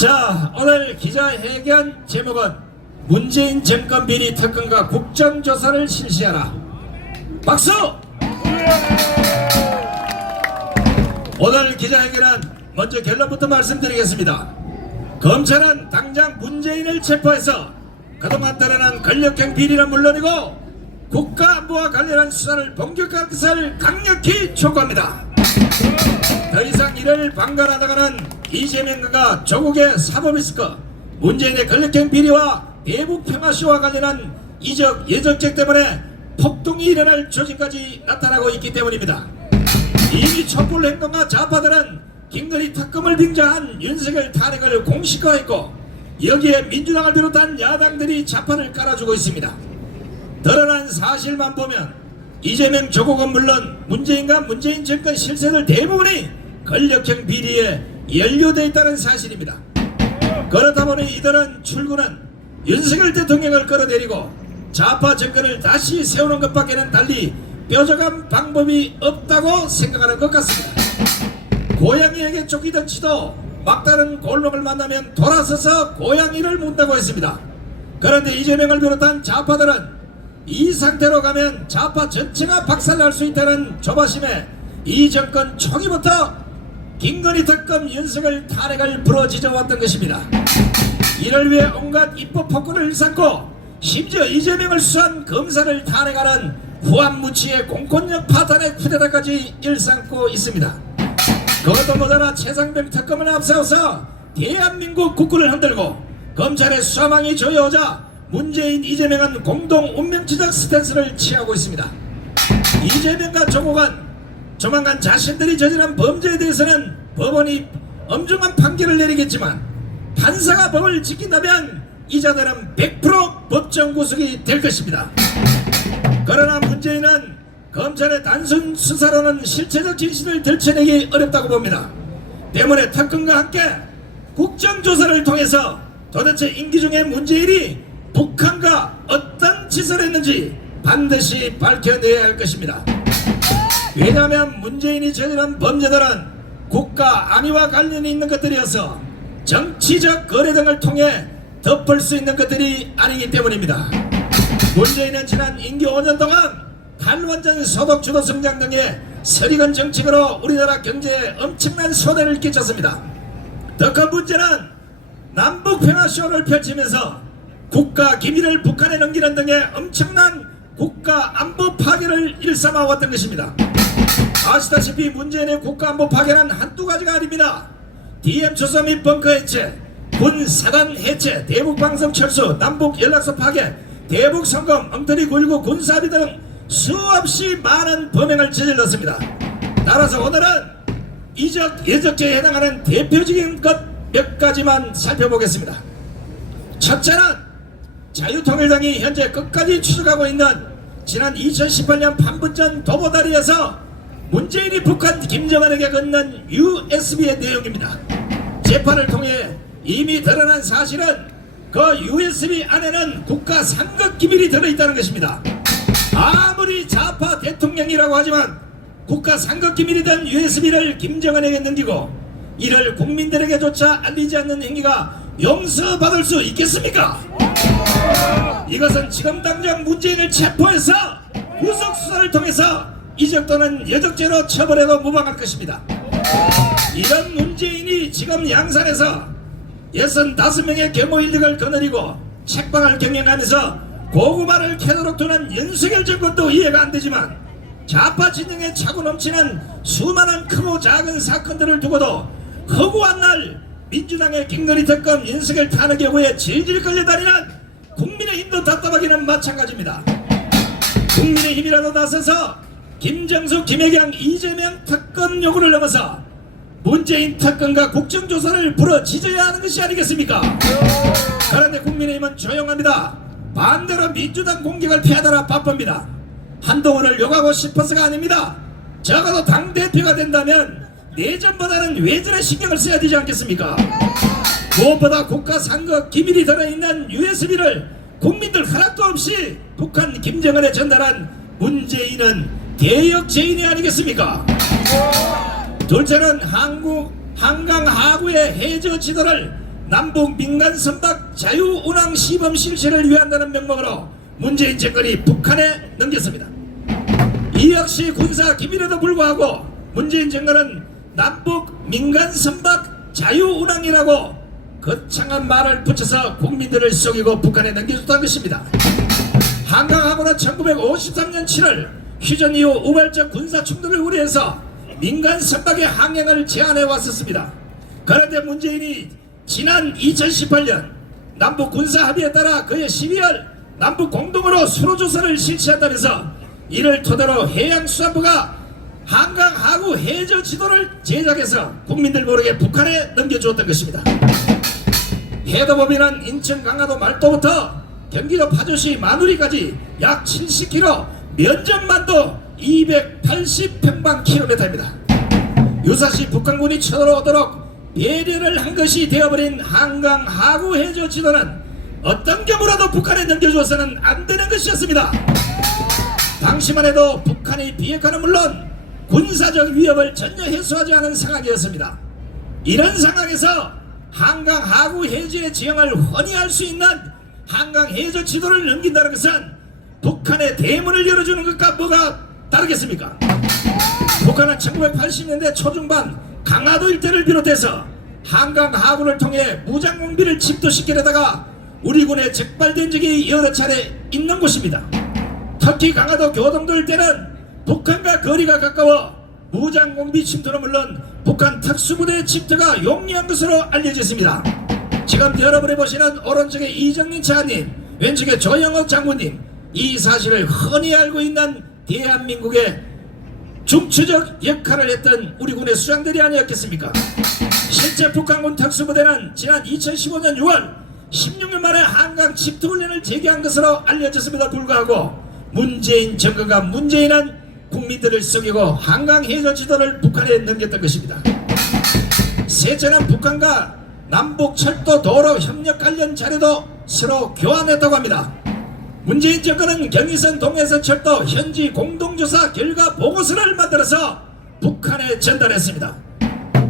자, 오늘 기자회견 제목은 문재인 정권 비리 특검과 국정조사를 실시하라. 박수! 오늘 기자회견은 먼저 결론부터 말씀드리겠습니다. 검찰은 당장 문재인을 체포해서 그동안 드러난 권력형 비리는 물론이고 국가안보와 관련한 수사를 본격화할 것을 강력히 촉구합니다. 더 이상 이를 방관하다가는 이재명과 조국의 사법리스크, 문재인의 권력형 비리와 대북 평화쇼와 관련한 이적 예적죄 때문에 폭동이 일어날 조짐까지 나타나고 있기 때문입니다. 이미 촛불 행동가 좌파들은 김건희 특검을 빙자한 윤석열 탄핵을 공식화했고 여기에 민주당을 비롯한 야당들이 좌판을 깔아주고 있습니다. 드러난 사실만 보면 이재명 조국은 물론 문재인과 문재인 정권 실세들 대부분이 권력형 비리에 연루되어 있다는 사실입니다. 그렇다 보니 이들은 출구는 윤석열 대통령을 끌어내리고 좌파 정권을 다시 세우는 것밖에는 달리 뾰족한 방법이 없다고 생각하는 것 같습니다. 고양이에게 쫓기던 지도 막다른 골목을 만나면 돌아서서 고양이를 문다고 했습니다. 그런데 이재명을 비롯한 좌파들은 이 상태로 가면 좌파 전체가 박살날 수 있다는 조바심에 이 정권 초기부터 김건희 특검 윤석열 탄핵을 부러지져왔던 것입니다. 이를 위해 온갖 입법 폭군을 일삼고 심지어 이재명을 수사한 검사를 탄핵하는 후한무치의 공권력 파탄의 쿠데타까지 일삼고 있습니다. 그것도 모자라 최상병 특검을 앞세워서 대한민국 국군을 흔들고 검찰의 수사망이 조여오자 문재인 이재명은 공동 운명지적 스탠스를 취하고 있습니다. 이재명과 조국은 조만간 자신들이 저지른 범죄에 대해서는 법원이 엄중한 판결을 내리겠지만 판사가 법을 지킨다면 이자들은 100% 법정 구속이 될 것입니다. 그러나 문재인은 검찰의 단순 수사로는 실체적 진실을 들춰내기 어렵다고 봅니다. 때문에 특검과 함께 국정조사를 통해서 도대체 임기 중에 문재인이 북한과 어떤 짓을 했는지 반드시 밝혀내야 할 것입니다. 왜냐하면 문재인이 저지른 범죄들은 국가 안위와 관련이 있는 것들이어서 정치적 거래 등을 통해 덮을 수 있는 것들이 아니기 때문입니다. 문재인은 지난 임기 5년 동안 탈원전 소득 주도 성장 등의 서리건 정책으로 우리나라 경제에 엄청난 손해를 끼쳤습니다. 더 큰 문제는 남북 평화쇼를 펼치면서 국가 기밀을 북한에 넘기는 등의 엄청난 국가 안보 파괴를 일삼아 왔던 것입니다. 아시다시피 문재인의 국가 안보 파괴는 한두 가지가 아닙니다. DM 초소 및 벙커 해체, 군 사단 해체, 대북 방송 철수, 남북 연락소 파괴, 대북 성공, 엉터리 9.19 군사비 등 수없이 많은 범행을 저질렀습니다. 따라서 오늘은 이적 예적죄에 해당하는 대표적인 것 몇 가지만 살펴보겠습니다. 첫째는 자유통일당이 현재 끝까지 추적하고 있는 지난 2018년 판문점 도보다리에서 문재인이 북한 김정은에게 건넨 USB의 내용입니다. 재판을 통해 이미 드러난 사실은 그 USB 안에는 국가 상급 기밀이 들어있다는 것입니다. 아무리 좌파 대통령이라고 하지만 국가 상급 기밀이던 USB를 김정은에게 넘기고 이를 국민들에게조차 알리지 않는 행위가 용서받을 수 있겠습니까? 이것은 지금 당장 문재인을 체포해서 구속수사를 통해서 이적 또는 여적죄로 처벌해도 무방할 것입니다. 이런 문재인이 지금 양산에서 65명의 경호 인력을 거느리고 책방을 경영하면서 고구마를 캐도록 두는 윤석열 정권도 이해가 안되지만 좌파 진영에 차고 넘치는 수많은 크고 작은 사건들을 두고도 허구한 날 민주당의 김건희 특검 윤석열 탄핵 여부에 질질 끌려다니는 국민의힘도 답답하기는 마찬가지입니다. 국민의힘이라도 나서서 김정숙, 김혜경, 이재명 특검 요구를 넘어서 문재인 특검과 국정조사를 부러지져야 하는 것이 아니겠습니까? 그런데 국민의힘은 조용합니다. 반대로 민주당 공격을 피하느라 바쁩니다. 한동훈을 욕하고 싶어서가 아닙니다. 적어도 당대표가 된다면 내전보다는 외전에 신경을 써야 되지 않겠습니까? 무엇보다 국가 상급 기밀이 들어있는 USB를 국민들 허락도 없이 북한 김정은에 전달한 문재인은 대역죄인이 아니겠습니까? 둘째는 한강 하구의 해저 지도를 남북 민간 선박 자유운항 시범 실시를 위한다는 명목으로 문재인 정권이 북한에 넘겼습니다. 이 역시 군사 기밀에도 불구하고 문재인 정권은 남북 민간 선박 자유운항이라고 거창한 말을 붙여서 국민들을 속이고 북한에 넘겨줬다는 것입니다. 한강하고는 1953년 7월 휴전 이후 우발적 군사 충돌을 우려해서 민간 선박의 항행을 제한해 왔었습니다. 그런데 문재인이 지난 2018년 남북 군사 합의에 따라 그해 12월 남북 공동으로 수로조사를 실시한다면서 이를 토대로 해양수산부가 한강 하구 해저 지도를 제작해서 국민들 모르게 북한에 넘겨주었던 것입니다. 해도범위는 인천 강화도 말도부터 경기도 파주시 마누리까지 약 70km, 면적만도 280평방킬로미터입니다. 유사시 북한군이 쳐들어오도록 배려를 한 것이 되어버린 한강 하구 해저 지도는 어떤 경우라도 북한에 넘겨주어서는 안 되는 것이었습니다. 당시만 해도 북한의 비핵화는 물론 군사적 위협을 전혀 해소하지 않은 상황이었습니다. 이런 상황에서 한강 하구 해저의 지형을 훤히 알 수 있는 한강 해저 지도를 넘긴다는 것은 북한의 대문을 열어주는 것과 뭐가 다르겠습니까? 북한은 1980년대 초중반 강화도 일대를 비롯해서 한강 하구를 통해 무장공비를 집도시키려다가 우리 군에 적발된 적이 여러 차례 있는 곳입니다. 특히 강화도 교동도 일대는 북한과 거리가 가까워 무장공비 침투는 물론 북한 특수부대 집투가 용이한 것으로 알려져 있습니다. 지금 여러분이 보시는 오른쪽에 이정민 차관님, 왼쪽에 조영옥 장군님, 이 사실을 흔히 알고 있는 대한민국의 중추적 역할을 했던 우리 군의 수장들이 아니었겠습니까? 실제 북한군 특수부대는 지난 2015년 6월 16년 만에 한강 집투훈련을 재개한 것으로 알려졌음에도 불구하고 문재인 정권과 문재인은 국민들을 속이고 한강 해저 지도를 북한에 넘겼던 것입니다. 셋째는 북한과 남북 철도 도로 협력 관련 자료도 서로 교환했다고 합니다. 문재인 정권은 경의선 동해선 철도 현지 공동조사 결과 보고서를 만들어서 북한에 전달했습니다.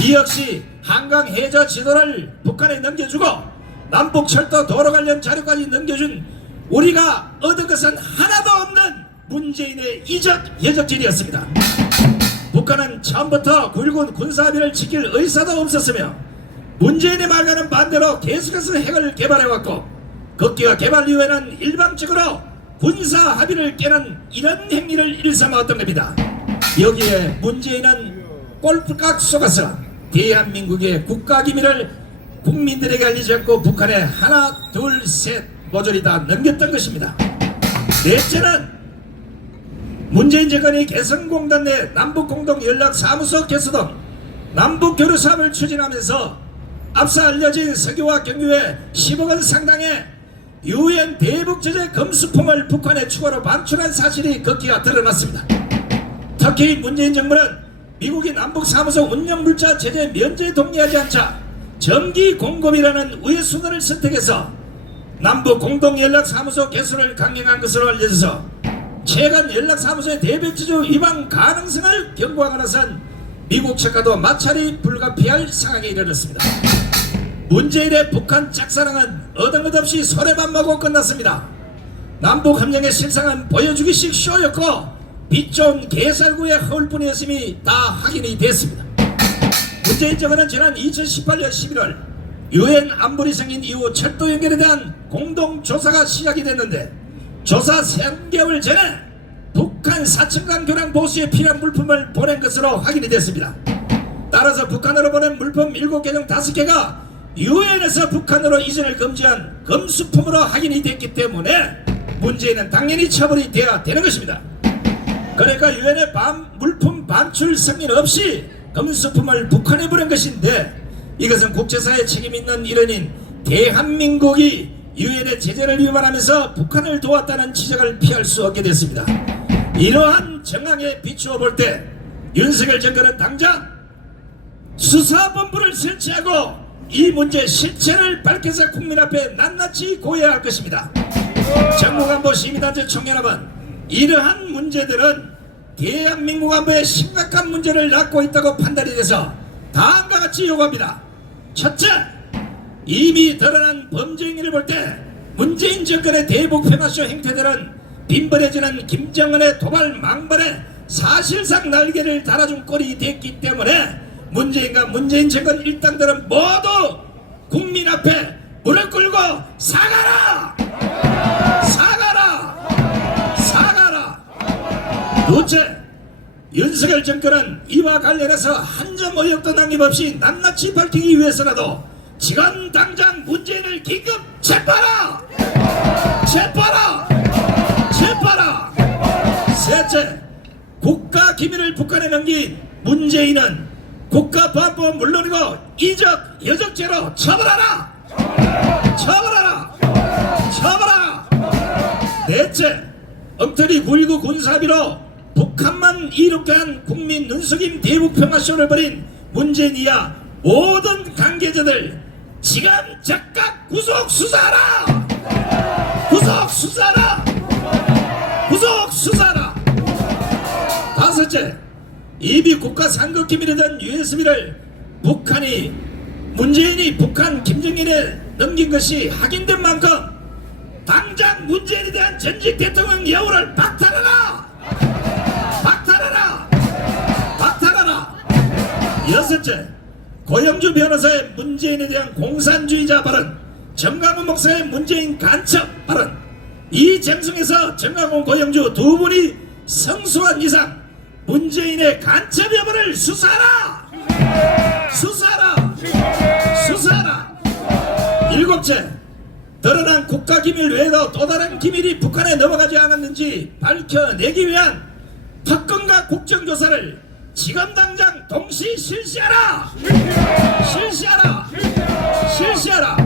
이 역시 한강 해저 지도를 북한에 넘겨주고 남북 철도 도로 관련 자료까지 넘겨준 우리가 얻은 것은 하나도 없는 문재인의 이적 여적질이었습니다. 북한은 처음부터 9.19 군사합의를 지킬 의사도 없었으며 문재인의 말과는 반대로 계속해서 핵을 개발해왔고 극기와 개발 이후에는 일방적으로 군사합의를 깨는 이런 행위를 일삼아왔던 겁니다. 여기에 문재인은 꼴깍 속아서 대한민국의 국가기밀을 국민들에게 알리지 않고 북한에 하나 둘 셋 모조리 다 넘겼던 것입니다. 넷째는 문재인 정권이 개성공단 내 남북공동연락사무소 개소 등 남북교류사업을 추진하면서 앞서 알려진 석유와 경유에 10억 원 상당의 유엔 대북제재 금수품을 북한에 추가로 반출한 사실이 극기가 드러났습니다. 특히 문재인 정부는 미국이 남북사무소 운영물자 제재 면제에 동의하지 않자 정기 공급이라는 우회순환을 선택해서 남북공동연락사무소 개소를 강행한 것으로 알려져서 최근 연락사무소의 대백지주 위반 가능성을 경고하고 나선 미국 측과도 마찰이 불가피할 상황에 이르렀습니다. 문재인의 북한 짝사랑은 어떤 것 없이 소래만 마고 끝났습니다. 남북협력의 실상은 보여주기식 쇼였고 빛 좋은 개살구의 허울뿐이었음이 다 확인이 됐습니다. 문재인 정부는 지난 2018년 11월 유엔 안보리 생긴 이후 철도 연결에 대한 공동조사가 시작이 됐는데 조사 3개월 전에 북한 사천강 교량 보수에 필요한 물품을 보낸 것으로 확인이 됐습니다. 따라서 북한으로 보낸 물품 7개 중 5개가 유엔에서 북한으로 이전을 금지한 금수품으로 확인이 됐기 때문에 문재인은 당연히 처벌이 되어야 되는 것입니다. 그러니까 유엔의 물품 반출 승인 없이 금수품을 북한에 보낸 것인데 이것은 국제사회 책임 있는 일원인 대한민국이 유엔의 제재를 위반하면서 북한을 도왔다는 지적을 피할 수 없게 됐습니다. 이러한 정황에 비추어 볼 때 윤석열 정권은 당장 수사본부를 설치하고 이 문제 실체를 밝혀서 국민 앞에 낱낱이 고해야 할 것입니다. 정부간부 시민단체 총연합은 이러한 문제들은 대한민국 안보에 심각한 문제를 낳고 있다고 판단이 돼서 다음과 같이 요구합니다. 첫째, 이미 드러난 범죄 행위를 볼 때 문재인 정권의 대북 평화쇼 행태들은 빈번해지는 김정은의 도발 망발에 사실상 날개를 달아준 꼴이 됐기 때문에 문재인과 문재인 정권 일당들은 모두 국민 앞에 무릎 꿇고 사과라! 사과라! 사과라! 둘째, 윤석열 정권은 이와 관련해서 한 점 의혹도 남김없이 낱낱이 밝히기 위해서라도 지금 당장 문재인을 긴급 체포하라! 체포하라! 체포하라! 셋째, 국가 기밀을 북한에 넘긴 문재인은 국가보안법 물론이고 이적, 여적죄로 처벌하라! 처벌하라! 처벌하라! 넷째, 엉터리 9.19 군사합의로 북한만 이롭게 한 국민 눈속임 대북평화쇼를 벌인 문재인 이하 모든 관계자들 지금 즉각 구속 수사하라! 구속 수사하라! 구속 수사하라! 다섯째, 이미 국가 상급 기밀이던 USB를 문재인이 북한 김정일에 넘긴 것이 확인된 만큼 당장 문재인에 대한 전직 대통령 여우를 박탈하라! 박탈하라! 박탈하라! 여섯째, 고영주 변호사의 문재인에 대한 공산주의자 발언, 정강훈 목사의 문재인 간첩 발언, 이 정승에서 정강훈, 고영주 두 분이 성수한 이상 문재인의 간첩 여부를 수사하라! 수사하라! 수사하라! 일곱째, 드러난 국가기밀 외에도 또 다른 기밀이 북한에 넘어가지 않았는지 밝혀내기 위한 특검과 국정조사를 지금 당장 동시 실시하라! 실시하라! 실시하라!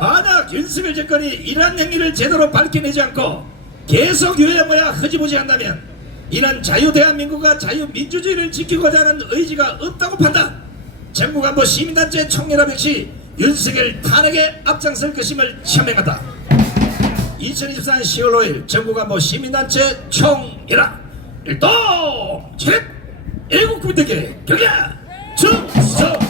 만약 윤석열 정권이 이러한 행위를 제대로 밝혀내지 않고 계속 유야무야 흐지부지한다면 이는 자유대한민국과 자유민주주의를 지키고자 하는 의지가 없다고 판단, 전국안보 시민단체 총연합 역시 윤석열 탄핵에 앞장설 것임을 현명하다. 2024년 10월 5일 전국안보 시민단체 총연합 일동 책 애국국민들께 경례 충성!